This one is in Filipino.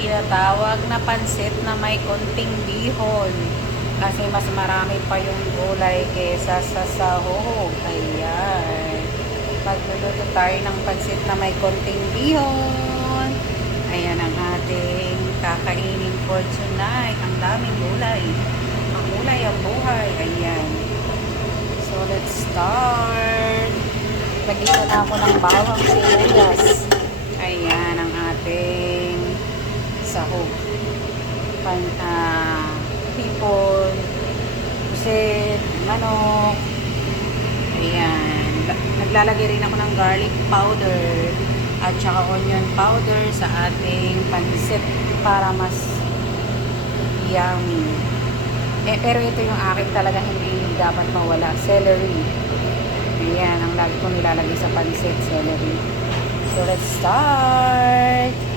tinatawag na pansit na may konting bihon. Kasi mas marami pa yung gulay kesa sa sahog. Ayan. Magluluto tayo ng pansit na may konting bihon. Ayan ang ating kakainin for tonight. Ang daming gulay. Ang gulay ang buhay. Ayan. So, let's start. Lagyan na ako ng bawang sibuyas. Ayan ang ating sahog. Hipon, pusit, manok. Ayan. Naglalagay rin ako ng garlic powder at saka onion powder sa ating pansit para mas yummy. Pero ito yung akin talaga hindi dapat mawala. Celery. Ayan, ang lagi ko nilalagay sa pansit, celery. So, let's start!